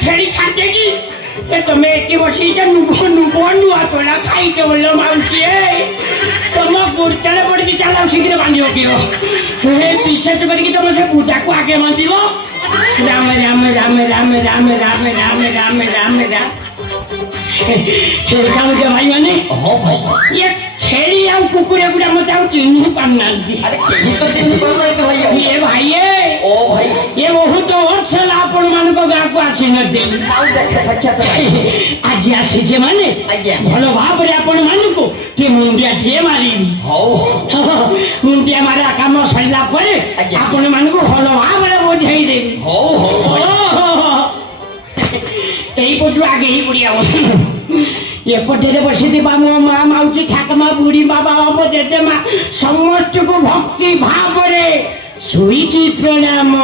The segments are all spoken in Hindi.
छेड़ी खाते की तुम्हें एक वर्षी नुआ तोला खाई के बोलो माउसी तुम गुड़चले पड़ की चला शीघ्र बांधी हो पीछे तो करके तुम से पूजा को आगे बांधी हो राम राम राम राम राम राम राम राम राम राम भाई मैंने ये छेड़ी आउ कुकुरे गुड़ा मत आउ चिन्ह पाना ये भाई ओ भाई ये बहुत वर्ष आपण मान को गाँ को आसी आज आसी माने भल भाव आपण मान को कि मुंडिया टे मारि मुंडिया मारा काम सरला आपण मान को भल भाव बुझाई देवी यहीपटू आगे ही बुढ़िया एपटे बसी मो माँ माउसी ठाकमा बुढ़ी बाबा बाबा जेजेमा समस्त को भक्ति भाव शुईकी प्रणाम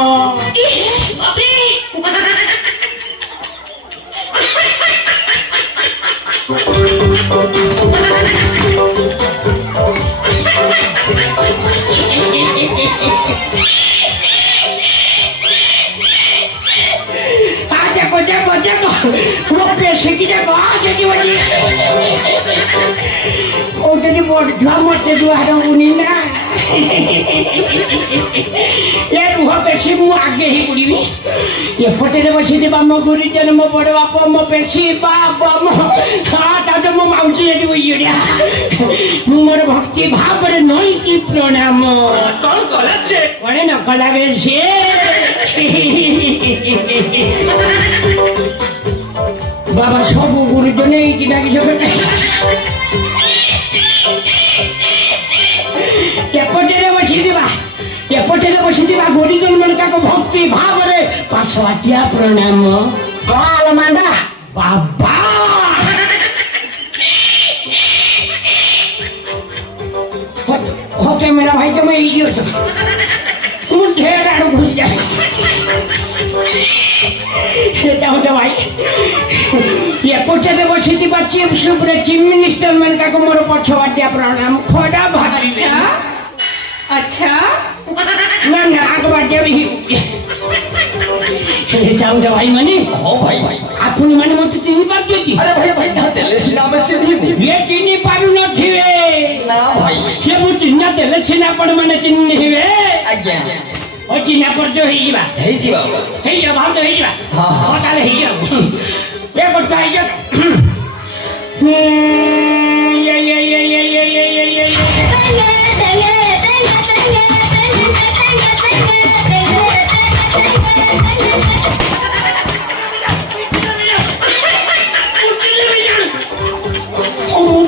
आगे ही बुढ़ी ये फटे बसी मो गुरुजन मो बड़ बाप मो पेशी बाबा मो माउसी मोर भक्ति भाव नई की प्रणाम कौन कला से कड़े न कला से बाबा सब गुरुजन एपटे बसी गुरुजन मन का भक्ति भाव पासवाटिया प्रणाम मांडा बाबा होते मेरा भाई तो मैं इडियट तुम ढेर आड़ घुस जाए भाई एपटे बसी चीफ सुप्रे चीफ मिनिस्टर मन का मोर पछवाटिया प्रणाम खोड़ा भाई अच्छा ना ना आग बाटे भाई माने भाई आपण माने मत चिन्ह पाती अरे भाई भाई ना देले सिना में चिन्ह ये चिन्ह पारु नथिवे ना भाई ये मु चिन्ह देले सिना पण माने चिन्ह हिवे आज्ञा ओ चिन्ह पर जो हेई भाव तो हेई हां हां ताले हेई ये करता है ये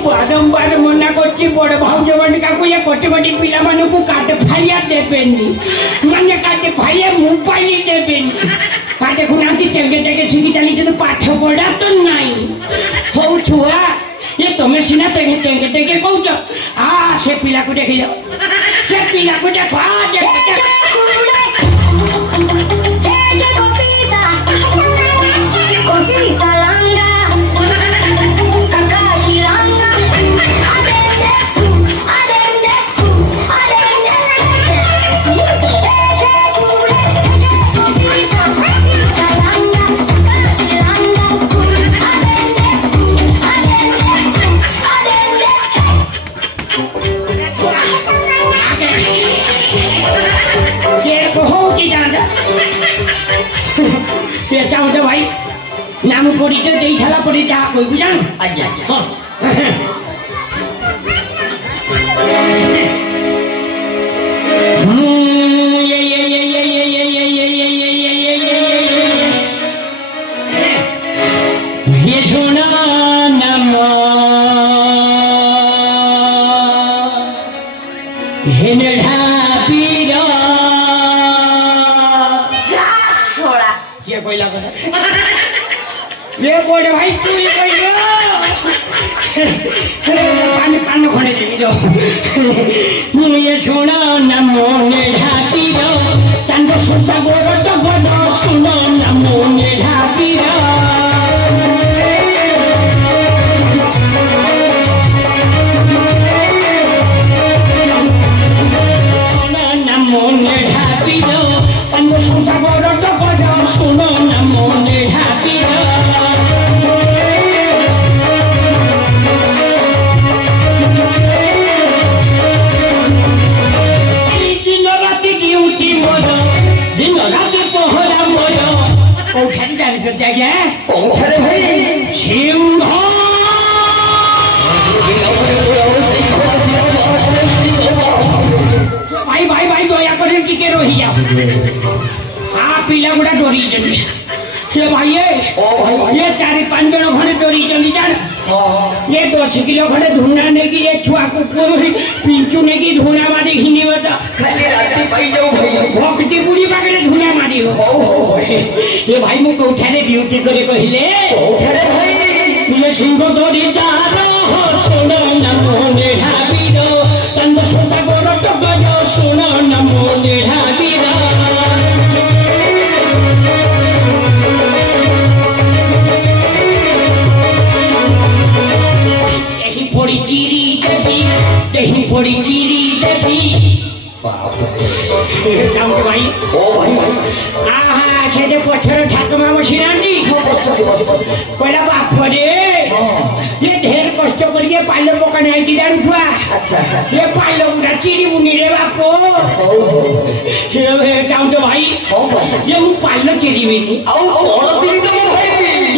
बारंबार मना कर बड़ भाज का कोटी कोटी पिला मान को काटे फाइया देवेनि मैंने काटे फाइया मोबाइल देवेनि काटे खुना टेगे टेगे शिखी चली पाठ पढ़ा तो नहीं हो छुआ ये तुम्हें सीना टेगे टेगे टेगे कौच आ से पिला को देख से पिला को देख भाई नाम पड़ी दे सारा पड़ी जहाँ कोई बुझान आज्ञा ये सुना नमो ये कोई लगा ये बोले भाई तू ये कोई पानी पानी खोले दे जो ये सुना नमो ने हाथी रो तंद सुसा करते आज्ञा କୋଉଠାରେ ଭାଇ सिंह भाई भाई भाई दया कर टिके रही जा हाँ पिला गुड़ा डरी से भाई ये 4-5 जन खंडे डरी जान ये 10 किलो खंडे धुना नेकी ये छुआ कुकुर पिंचू नेकी धुना मारी हिनी बता ଖାଲି ରାତି ପାଇଯାଉ ଭାଇ भक्ति बुढ़ी पाखे धुना मारी हो ये भाई मु कौठारे ड्यूटी करे कहले କୋଉଠାରେ ଭାଇ ये सिंह धरी चार हो सुन नमो निहाबीर तंद सोता गोर तो गज सुन नमो निहाबीर यही पड़ी चिरी देवी यही पड़ी चिरी देवी भाई ଓ ଭାଇ ଭାଇ आहा छेदे पछर ठाकुमा बसिनांदी कहला बाप रे ये ढेर कष्ट करिए पाइल पका नहीं दिदार छुआ ଆଚ୍ଛା ये पाइल गुड़ा चिरी बुनी रे बापो जाऊं तो भाई ହଉ ଭାଇ ये मु पाइल चिरी बेनी ଆଉ କଣ ତିନି ତମ ଭାଇ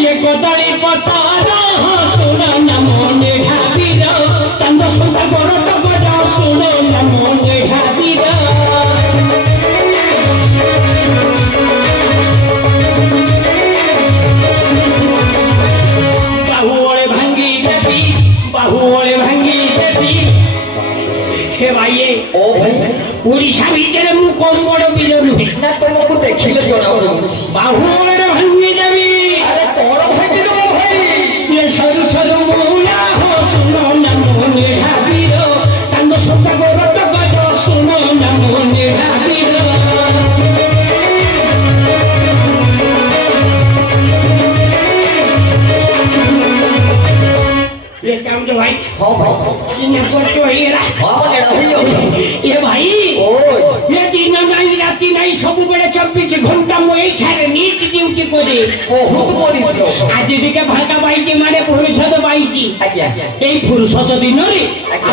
ये कदली पतार सुन नमो निहाबीर तंद सुता गोर तो गज सुन नमो निहाबीर बाहुओळे भांगी देवी बाहुओळे भांगी देवी हे भाई ଓ ଭାଇ ओडिशा भिତରେ मु कम बड़ बिल नुहे ନା ତମକୁ ଦେଖିଲେ ଜଣା ପଡୁଛି बाहुओळे भांगी देवी ଆରେ କଣ ଭାଇ ତମ ଭାଇ ये सरू सरू मुला हो सुनो नमो निहाबीर तंद सोता गोर तो गज सुनो नमो निहाबीर ये काम तो भाई ହଁ ଭାଇ इन्हें को तो ही रहा ହଁ ଏଡ଼ା ହେଇଯାଉ ये भाई ଓଇ ये दिन नहीं राति नहीं सब बेले 24 घंटा मु एठारे नीट ड्यूटी करे ବହୁତ ପରିଶ୍ରମ आज दिके भागा बाईजी माने पुरुषद बाईजी ଆଜ୍ଞା এই ফুরসত দিনরে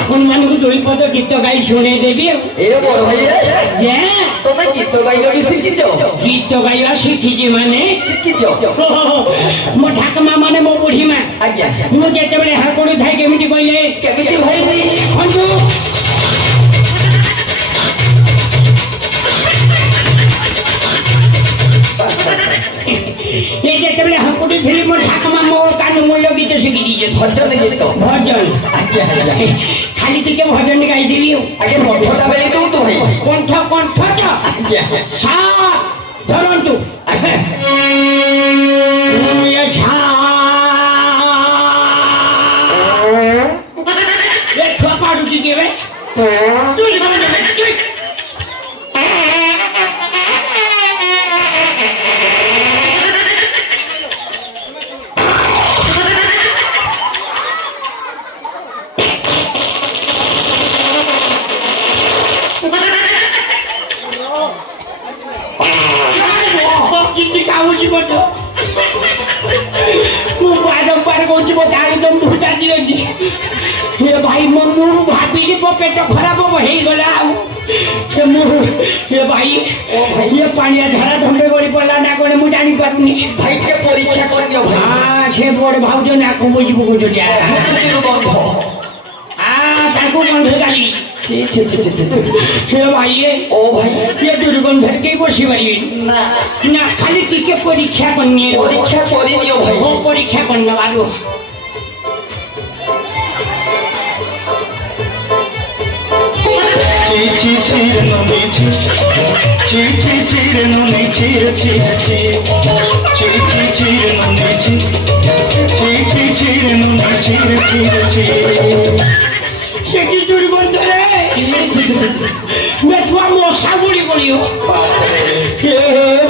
আপন মানকু দুই পদ গীত গাই শুনে দেবি ଏ ବଡ ଭାଇ যে ତମେ ଗୀତ ଗାଇଲ ବି ଶିଖିଛ গীত গাইবা শিখিছি মানে ଶିଖିଛ ମୋ ଠାକମା ମାନେ ମୋ ବୁଢୀ ମା ଆଜ୍ଞା ମୁଁ ଯେତେବେଳେ ହାକୁଡି ଥାଏ କେମିତି କହିଲେ କେମିତି ଭାଇ ଖଞ୍ଜୁ ଏ ଯେତେବେଳେ ହାକୁଡି ଥିଲି ମୋ ଠାକମା ମୋ କାନ ମୂଳ ଗୀତ ଶିଖି ଦେଇছে ଭଜନ ଗୀତ ଭଜନ ଆଜ୍ଞା ଆଜ୍ଞା ଖାଲି ଟିକେ ଭଜନ ଗାଇଦେବି ଆଉ ଆଜ୍ଞା କଣ୍ଠଟା ବେଲି ଦଉଛୁ ଭାଇ କଣ୍ଠ କଣ୍ଠଟ ଆଜ୍ଞା ସା ଧରନ୍ତୁ ଏ ଛା ଏ ଛୁଆ ପାଡୁଛି କେବେ କାଉଛି ମତେ ମୁଁ ବାରମ୍ବାର କହୁଛି ମୋ ଗାଡ଼ି ତ ମୁହଁଟା ଦିଅନ୍ତି ସେ ଭାଇ ମୁଁ ଭାବିଲି ମୋ ପେଟ ଖରାପ ହେଇଗଲା ଆଉ ସେ ମୁଁ ସେ ଭାଇ ଇଏ ପାଣିଆ ଝାଡ଼ା ଧଣ୍ଡେ ଗଳି ପଡ଼ିଲା ନା କଣ ମୁଁ ଜାଣିପାରୁନି ଭାଇ ଟିକେ ପରୀକ୍ଷା କରିଦିଅ ଭାଇ ସେ ବଡ଼ ଭାଉଜ ନାକ ବୁଝିବୁ କହୁଛନ୍ତି ବନ୍ଧ ତାକୁ ବନ୍ଧ ଗାଳି ছি ছি ছি ছি ছি ସେ ଭାଇ ଓ ଭାଇ ଏ ଦୁର୍ଗନ୍ଧରେ କେହି ବସି ପାରିବେନି ନା ନା ଖାଲି ଟିକେ ପରୀକ୍ଷା କରିନିଏ ପରୀକ୍ଷା କରିଦିଅ ଭାଇ हो परीक्षा करनेबारू से की दुर्गंध रे मैं छुआ मशा बुड़ी पड़ियो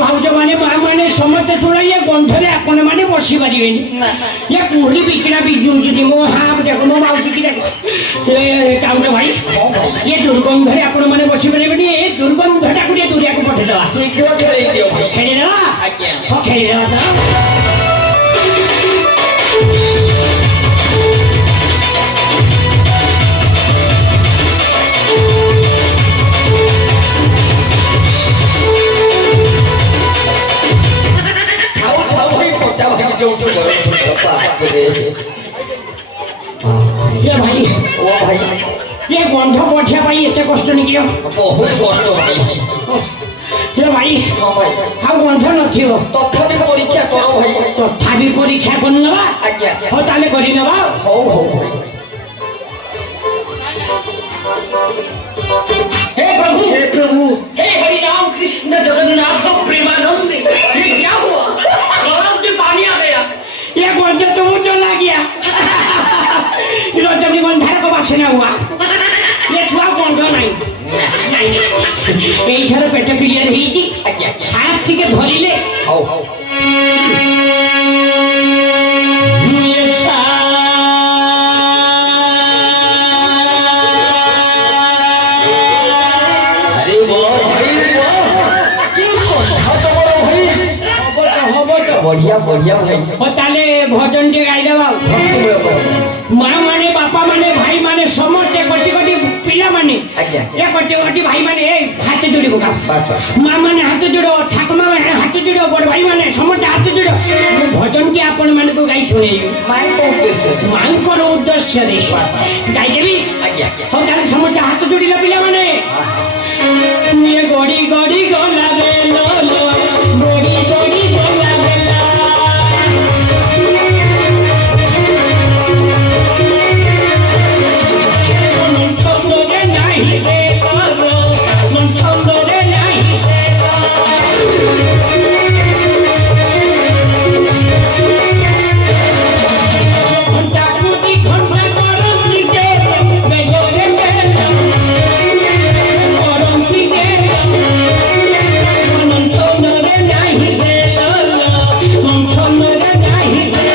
भाउज माने मा माने समस्त शुणाइए गंधरे आपण माने बसी पारिबेनी ये कुहड़ी बिचना बिजुची मो हाफ देखो मो माउची की देखो चाउले भाई ये दुर्गंधरे आपण माने बसी पारिबेनी ए दुर्गंधटा को दूरिया को पठे दवा शीघ्र खेळी दियो भाई खेली दवा आज्ञा हो खेली दवा तो ଖାଉ ଖାଉ ଭାଇ ବାପରେ ଏ ଭାଇ ଓ ଭାଇ ଏ ଗନ୍ଧ ପଠିଆ ପାଇଁ ଏତେ କଷ୍ଟ ନେଇକି ବହୁତ କଷ୍ଟ ଭାଇ ଏ ଭାଇ ହଁ ଭାଇ ଆଉ ଗନ୍ଧ ନଥିବ ତଥାପି ପରୀକ୍ଷା କର ଭାଇ ତଥାପି ପରୀକ୍ଷା କରିନେବା ଆଜ୍ଞା ହଉ ତାହେଲେ କରିନେବା ହଉ ହଉ ଭାଇ हे प्रभु हे हरि राम कृष्ण जगन्नाथ प्रेमानंद ये क्या हुआ गौरव से पानी आ गया ये गंध तो मुझे चला गया रजनीगंधा को बासना हुआ ये छुआ गंध नहीं नहीं एथर पेट क्लियर ହେଇଛି ଆଜ୍ଞା ସାପ ଟିକେ ଧରିଲେ ହଉ ହଉ बढ़िया बढ़िया भाई ताले भजन टे गाइदेवा माँ माने बापा माने भाई माने समस्ते कोटी कोटी पिला माने आज्ञा ए कोटी कोटी भाई माने हाथ जोड़ी पका बस माँ माने हाथ जोड़ो ठाकुमा माने हाथ जोड़ो बड़ भाई माने समस्ते हाथ जोड़ो भजन के आपण माने को गाई सुने मां को उद्देश्य रे गाई देवी आज्ञा हो ताले समस्ते हाथ जोड़िला पिला माने ये गोड़ी गोड़ी गोला रे लो लो गोड़ी गोड़ी गोला बेला मंठोरे नाही रे करो मंठोरे नाही रे घंटा पूरी घंटा करती के बेलोरे बेला करती के मंठोरे नाही रे लो मंठोरे नाही रे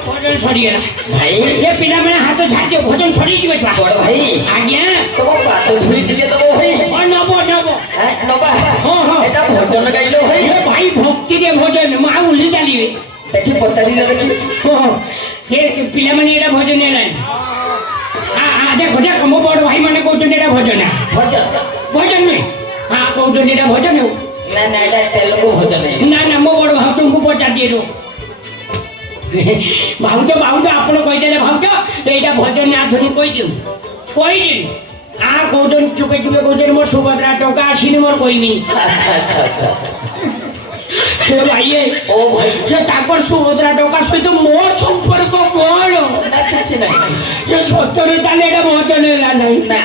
भाई ये पिला मैंने हाथ झाड़ भोजन छोड़ी जी बेटा बड़ भाई आज्ञा तो बात धुई टिके दबो भाई और नबो नबो नबा हां हां এটা ভজন গাইলো ভাই ये भाई भक्ति रे भोजन मा उली डालिवे দেখি পতারি না দেখি हां ये पिला मैंने एटा भोजन नै हां देखो देखो मो बड़ भाई माने कहउछन एटा भोजन ভজন भोजन नहीं हां कहउछन एटा भोजन हो না না এটা তেলুগু ভজন ना ना मो बड़ भाव तुमको पचा दिए भाउज भाउज आपण कहीदेले भाउज एटा भजन ना धुनी कही दिउ आ कहउछन चुपे चुपे कहउछन मोर सुभद्रा टका आसीनी मोर कहमी আচ্ছা আচ্ছা আচ্ছা हे भाई ও ভাই ये ताकर सुभद्रा टका सहित मोर संपर्क कोण না কিছু নাই ये सत्तरे ताले एटा भजन होला नहीं না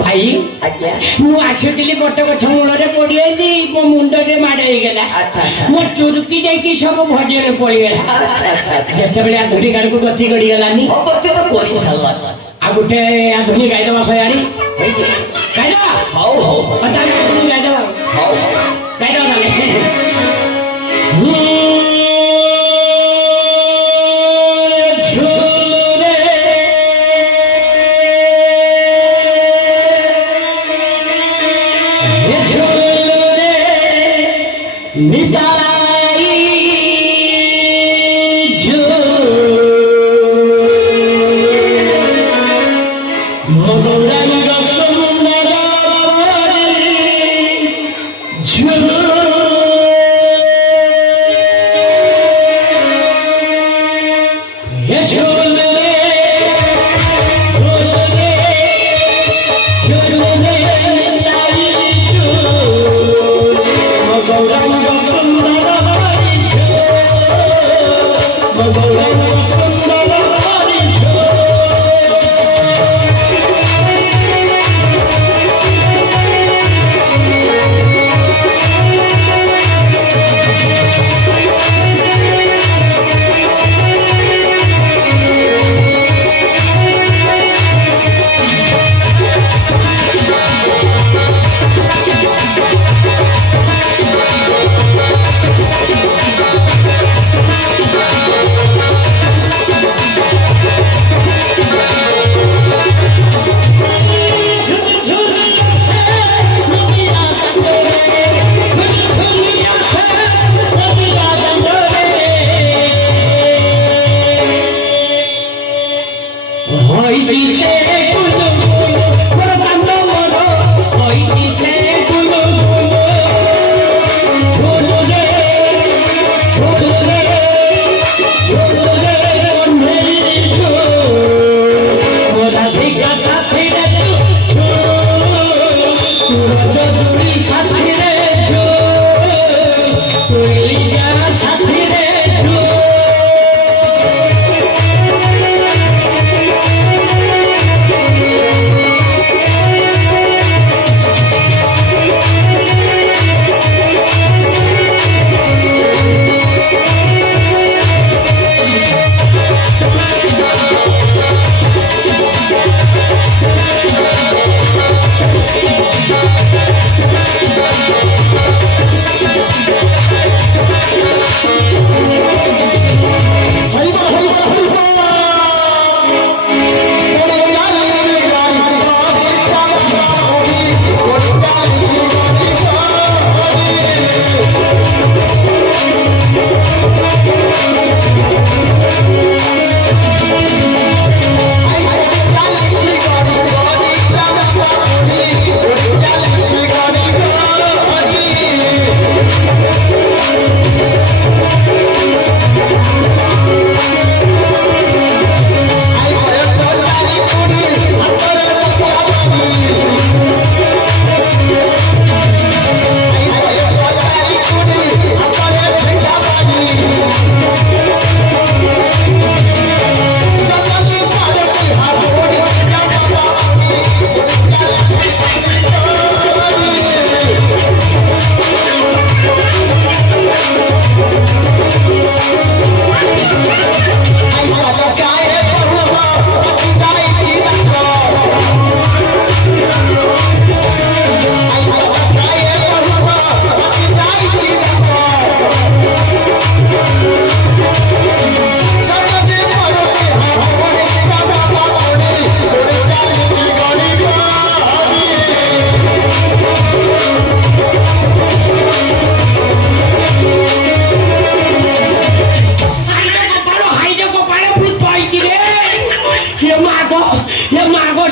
भाई আজ্ঞা मु आसीली बट गछ मूल पड़िए मो मुंड में माड़ होगला আচ্ছা আচ্ছা मो चुरुकी जाकि सब भजन पड़गला আচ্ছা আচ্ছা जिते आधुनिक आड़ को गति गड़गलानी অবত্য তো করি সাল্লা आ गोटे आधुनिक गाईदेवा शयाणी এই যে गाईदेवा হাও হাও गाईदेवा হাও गाईदेवा झूले হইছি সে কুলু কুলু মোর কান্দ মোর হইছি সে কুলু কুলু ঝুলু রে ঝুলু রে ঝুলু রে মনের ঝুল মোরা ভিগা সাথী রে ঝুল তোর যদুরি সাথী রে ঝুল তুই যা সাথী রে ঝুল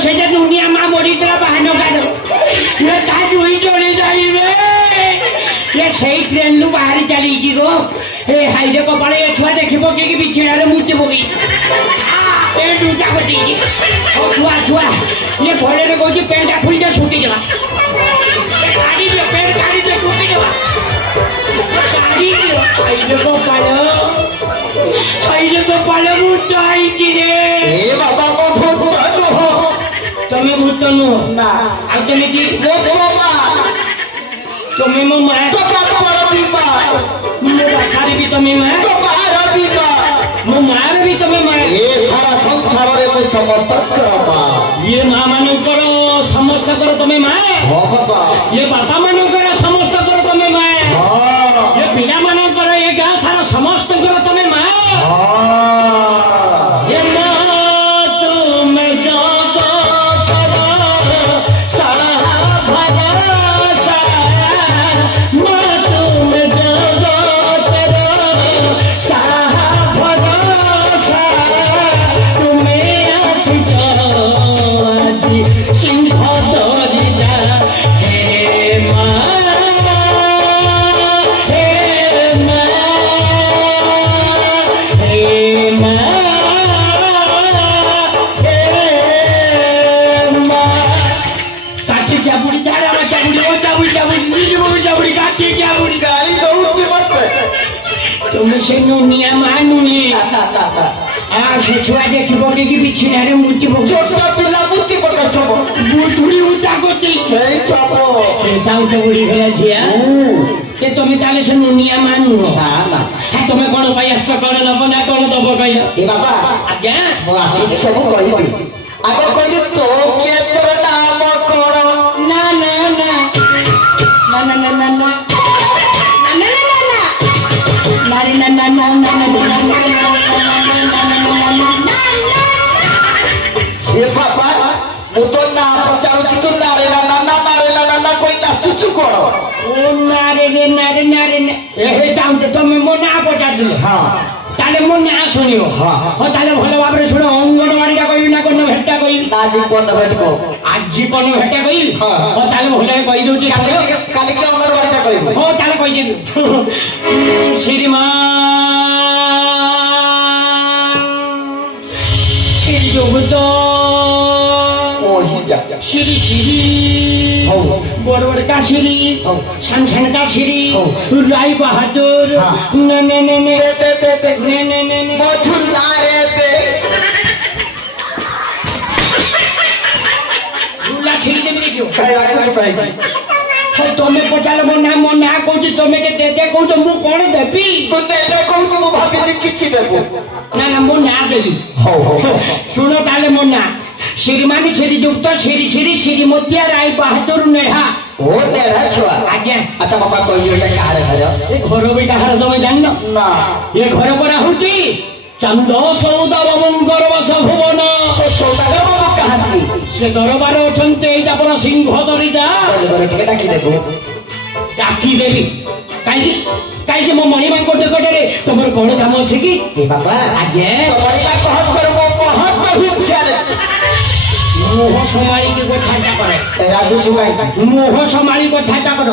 সেটা দুনিয়া মা মরিতরা বাহানো কেন তা তুই চলে যাইবে সেই ট্রেন লু বাহারি চালিয়েছি গো এ হাইরে কপালে এ ছুয়া দেখিব কি বিছানারে মুতে পকি এ দুটা গতি ছুয়া ছুয়া এ ভরের কইছি প্যান্টটা খুলতে শুকি যাবা গাড়ি দে প্যান্ট গাড়ি দে শুকি যাবা গাড়ি দে হাইরে কপালে মুতে আইছি রে এ বাবা মো ভূত তুমি ভূত নু না আর তুমি কি তুমি মো মা তো কাপড় দিবা মো বাখারে বি তুমি মা তো বাহার দিবা মো মার বি তুমি মা এ সারা সংসারে মু সমস্ত করবা ইয়ে মা ମାନଙ୍କର ସମସ୍ତ କର ତମେ ମା ହଁ ବାବା ଇଏ ବାପା ମାନଙ୍କର ସମସ୍ତ କର ତମେ ମା ହଁ ଇଏ ପିଲାମାନଙ୍କର ଏ ଗାଁ ସାରା ସମସ୍ତଙ୍କର ତମେ ମା ହଁ ଏ ମା ତୁମେ ଜଗତର ସାରା ଭରସା ମା ତୁମେ ଜଗତର ସାରା ଭରସା ତୁମେ ଆସିଛ ଆଜି ସିଂହ ଧରିଲା ହେ ମା ହେ ମା ହେ ମା ହେ ମା କାଠି ଚାବୁଡ଼ି ଧାରା ଚାବୁଡ଼ି ଓ ଚାବୁଡ଼ି ଚାବୁଡ଼ି ନିଜକୁ ଚାବୁଡ଼ି କାଠି ଚାବୁଡ଼ି ଗାଳି ଦଉଛି ମତେ ତୁମେ ସେ ନୁନିଆ ମା ନୁହେଁ ନା ନା ନା ସେ ଛୁଆ ଦେଖିବ କି ବିଛିଣାରେ ମୂର୍ତ୍ତି ପକାଉ ଛୋଟ ପିଲା ମୂର୍ତ୍ତି ପକାଉଥିବ ବୁଢୁଡ଼ି ଉଠା କରୁଛି ହେଇ ଥବ ତାଙ୍କ ବୁଢୀ ହେଲା ଝିଆ ଏ ତମେ ତାହେଲେ ସେ ନୁନିଆ ମା ନୁହଁ ନା ନା ତମେ କଣ ପାଇଁ ଆସିଛ କଣ ନବ ନା କଣ ଦବ କହିଲ ଏ ବାବା ଆଜ୍ଞା ମୁଁ ଆସିଛି ସବୁ କହିବି ଆଗ କହିଲି ତୋ କିଏ ତୋର ନାମ କଣ ନା ନା ନା ନା ନା ନା ନା ନା ନାରୀ ନା ନା ନା ନା ଏ ବାବା ମୁଁ ତ ନା ପଚାରୁଛି ତୁ ନାରେ ନା ନା କହି ନାଚୁଛୁ କଣ ଓ ନାରେ ରେ ନାରେ ନାରେ ଏ ଚାହୁଁଛ ତମେ ମୋ ନାଁ ପଚାରୁଥିଲ ହଁ ତାହେଲେ ମୋ ନାଁ ଶୁଣିବ ହଁ। ତାହେଲେ ଭଲ ଭାବରେ ଶୁଣ ଅଙ୍ଗନବାଡ଼ିଟା କହିବି ନା କଣ ଭେଟଟା କହିବି ଆଜି ପନ ଭେଟକୁ আজ জীবন ভেটা কইল হ্যাঁ। ও তাহলে ভুলে কই দউছি কালিকে অঙ্গনবাড়িটা কইব ও তাহলে কই দেবি শ্রীমান শ্রীযুক্ত ওহি যা শ্রী শ্রী হও। বড় বড় কাশিরি হও। সানসান কাশিরি হও। রায় বাহাদুর হ্যাঁ। নে নে নে নে দে নে নে নে নে মছুলা রে দে ঝুলা ছিড়ি দেবি দেখিও কাই রাখছ পাই তুমি পচাল ମୋ ନା କହୁଛି ତମେ କେ ଦେ କହୁଛ ମୁଁ କଣ ଦେବି ତୁ ଦେଲେ କହୁଛୁ ମୁଁ ଭାବିଲି କିଛି ଦେବୁ ନା ନା ମୋ ନା ଦେବି ହଉ ହଉ ଶୁଣ ତାହେଲେ ମୋ ନା ଶ୍ରୀମାନ ଶ୍ରୀଯୁକ୍ତ ଶ୍ରୀ ଶ୍ରୀ ଶ୍ରୀମତିଆ ରାୟ ବାହାଦୁର ନେଢା ଓ ନେଢା ଛୁଆ ଆଜ୍ଞା ଆଚ୍ଛା ବାପା କହିଲି ଏଟା କାହାର ଘର ଏ ଘର ବି କାହାର ତମେ ଜାଣିନ ନା ଏ ଘର ପରା ହଉଛି ଚାନ୍ଦ ସୌଦା ବାବୁଙ୍କର ବାସଭୁବନ ସେ ସୌଦାଗର ବାବୁ କାହାନ୍ତି ସେ ଦରବାର ଅଛନ୍ତି ଏଇଟା ପରା ସିଂହ ଦରିଦା କହିଲି ଘରେ ଟିକେ ଡାକି ଦେବୁ ଡାକି ଦେବି କାହିଁକି କାହିଁକି ମୋ ମଣିମାଙ୍କ ନିକଟରେ ତମର କଣ କାମ ଅଛି କି ଏ ବାପା ଆଜ୍ଞା ତମରିବା କହସ୍ତର ମୋ ମହତ୍ଵ ବିଚାର ମୁହଁ ସମ୍ଭାଳିକି କଥାଟା କରେ ରାଗୁଛୁ କାହିଁକି ମୁହଁ ସମ୍ଭାଳି କଥାଟା କର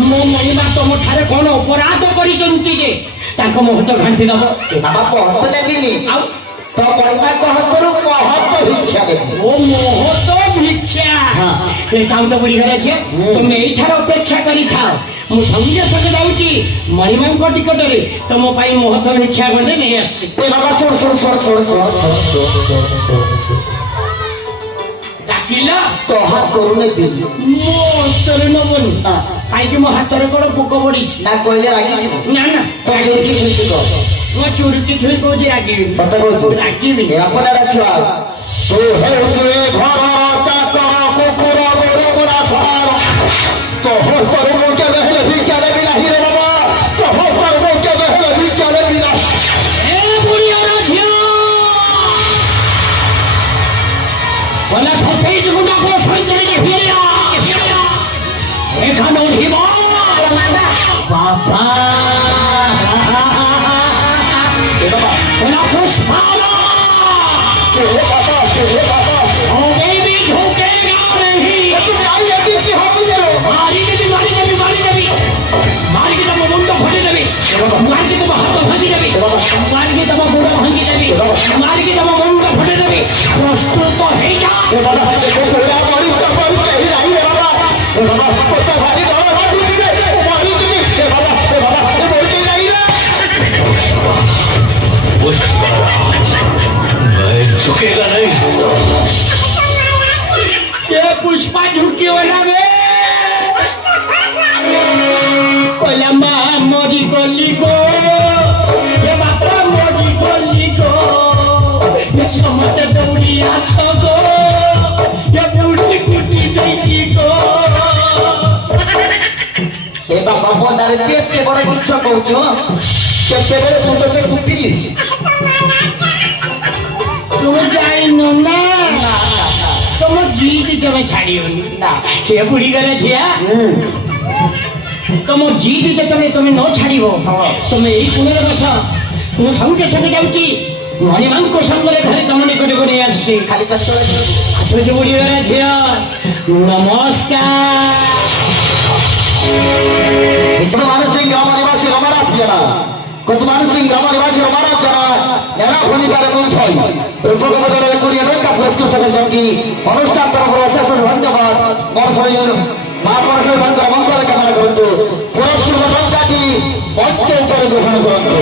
ମୋ ମଣିମା ତମ ଠାରେ କଣ ଅପରାଧ କରିଛନ୍ତି ଯେ ତାଙ୍କ ମହତ ଘାଣ୍ଟି ଦବ ଏ ବାବା ମହତ୍ଵ ନେବିନି ଆଉ ତ ମଣିମା କହସ୍ତରୁ ମହତ୍ଵ ଭିକ୍ଷା ଦେବି ଓ ମହତ ଭିକ୍ଷା ହଁ। ଏ କାମ ତ ବୁଢୀ ଘରେ ଝିଅ ତମେ ଏଇଠାରେ ଅପେକ୍ଷା କରିଥାଅ ମୁଁ ସଙ୍ଗେ ସଙ୍ଗେ ଯାଉଛି ମଣିମାଙ୍କ ନିକଟରେ ତମ ପାଇଁ ମହତ ଭିକ୍ଷା ଗଣ୍ଡେ ନେଇ ଆସିଛି ଏ ବାବା ଶୁଣ ଶୁଣ ଶୁଣ ଶୁଣ ଶୁଣ ଶୁଣ ଶୁଣ ଶୁଣ ଶୁଣ ଡାକିଲ ତ ହାତରୁ ନେବି ମୋ ହସ୍ତରେ ନବନି କାହିଁକି ମୋ ହାତରେ କଣ ପୋକ ପଡିଛି ନା କହିଲେ ରାଗିଯିବୁ ନା ନା ତ ଚୁରିକି ଚୁରିକି କହ ମୋ ଚୁରିକି ଥୁଇ କହୁଛି ରାଗିବି ସତ କହୁଛୁ ରାଗିବି ଏ ବାପନାଟା ଛୁଆ ତୁ ହେଉଛୁ ଏ ଘରର ଚାକର କୁକୁର ଗୋରୁ ଗୁଡ଼ା ସବାର ତ ହସ୍ତରୁ ମୁଁ କେବେ ହେଲେ ଭିକ୍ଷା ଦେବି ନାହିଁ ରେ ବାବା ତ ହସ୍ତରୁ ମୁଁ କେବେ ହେଲେ ଭିକ୍ଷା ଦେବି ନାହିଁ ଏ ବୁଢୀର ଝିଅ বলা সতেই যখন আপনার সন্তানকে ফিরে এখানে উঠিব বাবা বলা পুষ্পালা হে বাবা হে বাবা ও বেবি ঝুঁকেগা नहीं তু কাই এবি কি হইছে মারি দেবি মারি তম মুন্ড ফটে দেবি মারি তম হাত ভাঙি দেবি মারি তম গোড় ভাঙি দেবি মারি তম মুন্ড ফটে দেবি প্রস্তুত হয়ে যা এ বাবা সে কোড়া মরি সব কেহি নাই রে বাবা এ বাবা কোথা ভাগি ধরা লাগুছি রে ও মরি তুমি এ বাবা এ বলতে নাই রে मैं झुकेगा नहीं ये पुष्पा झुकी वाला बे कोला माँ मोदी गोली को ये बापा मोदी गोली को ये समझ दौड़ी आँखों को ये ब्यूटी कुटी देखी को ଏ ବାବା ପଦାରେ କେତେ ବଡ ମିଛ କହୁଛୁ କେତେବେଳେ ମୁଁ ତତେ କୁଟିଲି तुम जाइनो ना तुम जीत केवे छाड़ियोनी ନା ये बुढ़ी गले झिया तुम जीत के तुम्हें न छाड़िबो तुम एई कुणे बस ମୁଁ ସଙ୍ଗେ ସଙ୍ଗେ ଯାଉଛି ମଣିମାଙ୍କ ସଙ୍ଗରେ ଧରି ତମ ନିକଟକୁ ନେଇ ଆସୁଛି ଖାଲି ଚଞ୍ଚଳ ଆସୁଛି ବୁଢ଼ୀଗଲା ଝିଅ ନମସ୍କାର विष्णुमान सिंह ग्राम निवासी रमानाथ जना कुतुमान सिंह ग्राम निवासी रमानाथ जना नेना भूमिकार मुंथई रूपक बदल 20 टଙ୍କା पुरस्कृत କରିଛନ୍ତି ଅନୁଷ୍ଠାନ ତରଫରୁ ଅଶେଷ ଧନ୍ୟବାଦ ମୋର ଶରୀର ମହାପୁରୁଷ ଭାଙ୍କର ମଙ୍ଗଳ କାମନା କରନ୍ତୁ ପୁରସ୍କୃତ ଟଙ୍କାଟି ମଞ୍ଚ ଉପରେ ଗ୍ରହଣ କରନ୍ତୁ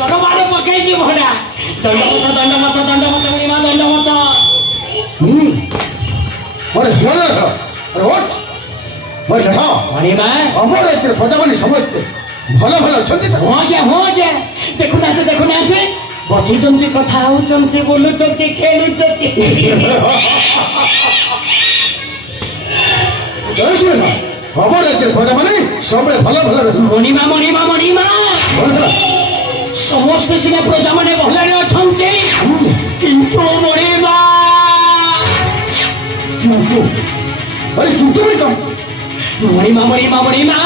ଦରବାର ପକେଇଛି ଭଡ଼ା ଦଣ୍ଡମତ ଦଣ୍ଡମତ ଦଣ୍ଡମତ ବୁଢ଼ୀମା ଦଣ୍ଡମତ ବୁଢ଼ୀମା ଆମର ଏଥିରେ ପ୍ରଜାମାନେ ସମସ୍ତେ ଭଲ ଭଲ ଅଛନ୍ତି ତ ହଁ ଯେ ଦେଖୁନାହାନ୍ତି ବସିଛନ୍ତି କଥା ହଉଛନ୍ତି ବୁଲୁଛନ୍ତି ଖେଳୁଛନ୍ତି ଜାଣିଛୁ ନା ହବ ରାଜ୍ୟରେ ପ୍ରଜା ମାନେ ସବୁବେଳେ ଭଲ ଭଲ ରହିବ। ମଣିମା ମଣିମା ମଣିମା ସମସ୍ତେ ସିନା ପ୍ରଜାମାନେ ଭଲରେ ଅଛନ୍ତି କିନ୍ତୁ ମଣିମା ଆରେ କିନ୍ତୁ ବି କଣ ମଣିମା ମଣିମା ମଣିମା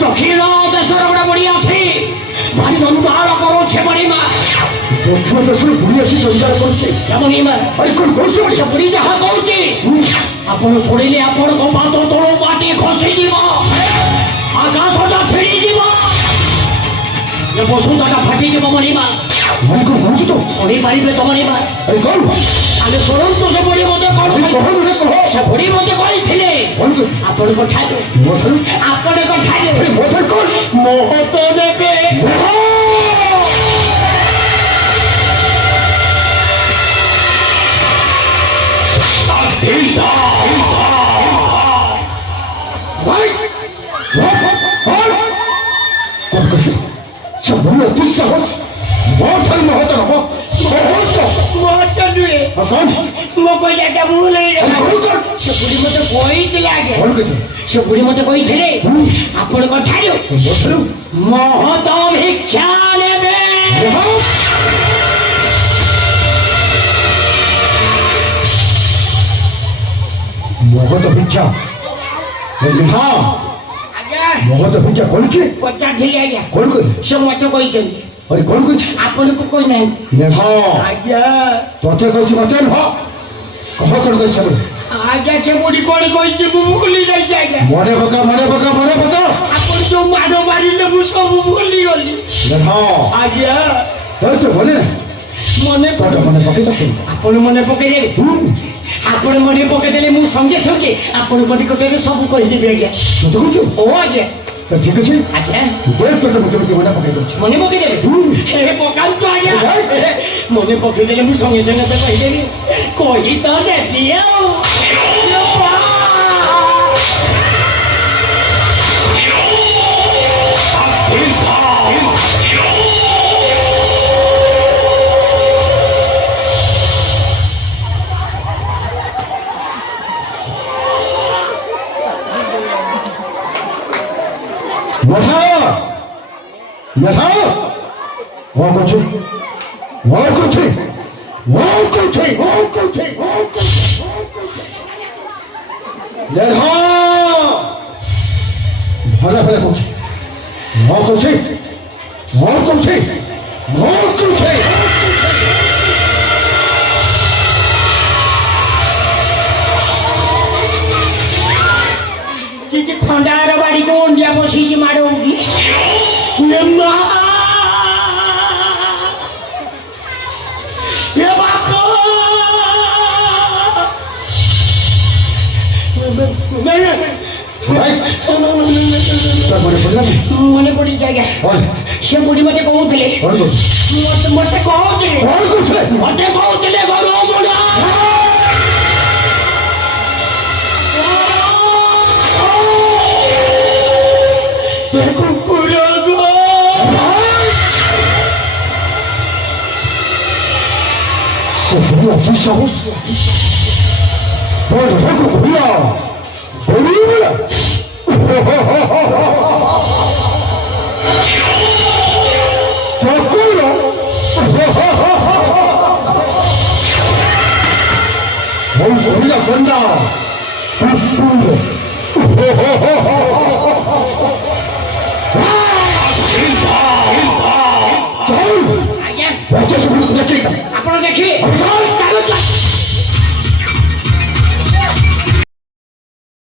ଦକ୍ଷିଣ ଦେଶର ଗୋଟେ ବଢି ଅଛି ଭାରି ଜଞ୍ଜାଳ କରୁଛେ ମଣିମା ଦକ୍ଷିଣ ଦେଶରୁ ବୁଲି ଆସି ଜଞ୍ଜାଳ କରୁଛେ ମଣିମା ଆରେ କଣ କହୁଛ ସେ ବୁଢୀ ଯାହା କହୁଛି ଆପଣ ଶୁଣିଲେ ଆପଣଙ୍କ ପାଦ ତଳୁ ମାଟି ଖସିଯିବ ଆକାଶଟା ଛିଡ଼ିଯିବ ବସୁଧାଟା ଫାଟିଯିବ ମଣିମା ମାନେ କଣ କହୁଛୁ ତ ଶୁଣି ପାରିବେ ତ ମଣିମା ଆରେ କଣ ଆମେ ଶୁଣନ୍ତୁ ସେ ବୁଢୀ ମୋତେ କଣ ସେ ବୁଢୀ ମୋତେ କହିଥିଲେ ଆପଣଙ୍କ ଠାରୁ ଆପଣଙ୍କ ଠାରୁ ମହତ ନେବେ ସବୁବେଳେ ଅତି ସାହସ ମୋ ଠାରୁ ମହତ ହବ ମହତ ନୁହେଁ ମୋ କହିଲାଟା ଭୁଲ ହେଇଗଲା ସେ ବୁଢୀ ମୋତେ କହିଥିଲେ ଆଜ୍ଞା ସେ ବୁଢୀ ମୋତେ କହିଥିଲେ ଆପଣଙ୍କ ଠାରୁ ମହତ ଭିକ୍ଷା ନେବେ ମହତ ଭିକ୍ଷା ଆଜ୍ଞା ମହତ ଭିକ୍ଷା କଣ କି ପଚାରିଥିଲି ଆଜ୍ଞା କଣ କହିଲି ସେ ମୋତେ କହିଛନ୍ତି ଆରେ କଣ କହିଛି ଆପଣଙ୍କୁ କହିନାହାନ୍ତି ଆଜ୍ଞା ତତେ କହିଛି ମତେ ନୁହ କହ କଣ କହିଛି ଆଜ୍ଞା ସେ ବୁଢୀ କଣ କହିଛି ମୁଁ ଭୁଲି ଯାଇଛି ଆଜ୍ଞା ମନେ ପକା ଆପଣ ଯୋଉ ମାଡ଼ ମାରିଲେ ମୁଁ ସବୁ ଭୁଲିଗଲି ଆଜ୍ଞା ତୋର ତ ମନେ ମନେ ମନେ ପକେଇ ଆପଣ ମନେ ପକେଇଦେବେ ଆପଣ ମନେ ପକେଇଦେଲେ ମୁଁ ସଙ୍ଗେ ସଙ୍ଗେ ଆପଣଙ୍କ ନିକଟରେ ସବୁ କହିଦେବି ଆଜ୍ଞା ତୁ କହୁଛୁ ଓ ଆଜ୍ଞା ତ ଠିକ ଅଛି ଆଜ୍ଞା ତୋତେ ମନେ ପକେଇ ଦଉଛି ମନେ ପକେଇଦେବେ ହେ ପକାନ୍ତୁ ଆଜ୍ଞା ମନେ ପକେଇଦେଲେ ମୁଁ ସଙ୍ଗେ ସଙ୍ଗେ ତ କହିଦେବି କହି ତ ଦେବି ଆଉ ଖଣ୍ଡାର ବାଡିକୁ ଅଣ୍ଡିଆ ବସିକି ମାଡ଼ ହଉକି ମନେ ପଡିଛି ଆଜ୍ଞା ସେ ବୁଢୀ ମତେ କହୁଥିଲେ ମତେ କହୁଥିଲେ ଘର ବୁଢା କୁକୁର 어디 사고있어? 너 자꾸 뭐야? 버리구나! 자꾸야! 머리가 건다! ଆଜ୍ଞା ଆପଣ ଦେଖିବେ